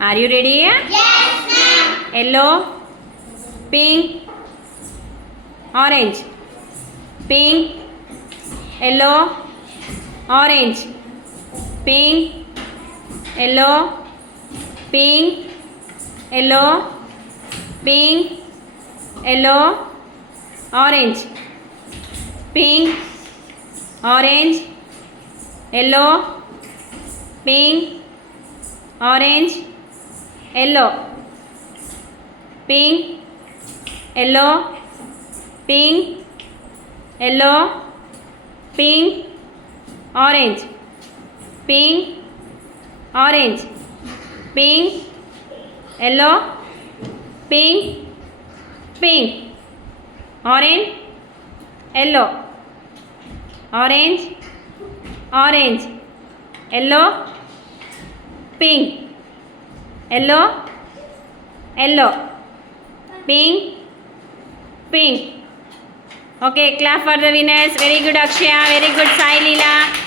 Are you ready? Yes, ma'am. Yellow, pink, orange. Pink, yellow, orange. Pink, yellow, pink, yellow, pink, yellow, orange. Pink, orange, yellow, pink, orange, yellow. Pink, yellow, pink, yellow, pink, orange. Pink, orange, pink, yellow, pink, pink, orange, yellow, orange, orange, yellow, pink, yellow, yellow, pink, pink. Okay, clap for the winners. Very good Akshaya, very good Sai Leela.